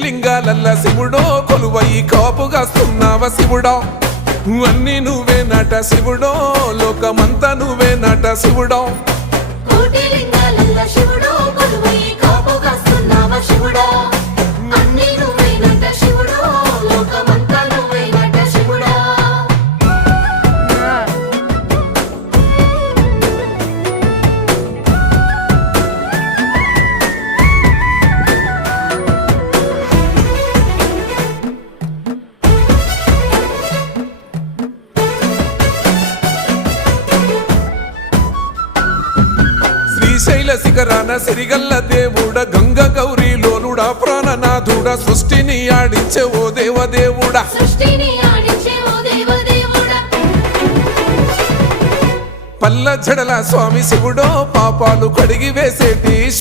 లింగాలల్ల శివుడో కొలువయి కాపుగాస్తున్నావ శివుడా అన్ని నువ్వే నట శివుడో లోకమంతా నువ్వే నట శివుడో కోటి లింగాలల్ల శివుడో కొలువై కాపుగాస్తున్నావ శివుడా అన్ని నువ్వే నట శివుడో లోకమంతా నువ్వే నట శివుడా శ్రీశైల శిఖరాన సిరిగల్ల దేవుడ గంగ గౌరీ లోలుడా ప్రాణనాథుడ సృష్టిని ఆడించే ఓ దేవదేవుడా సృష్టిని ఆడించే ఓ దేవదేవుడా పల్ల జడల స్వామి శివుడో పాపాలు కడిగి వేసేటి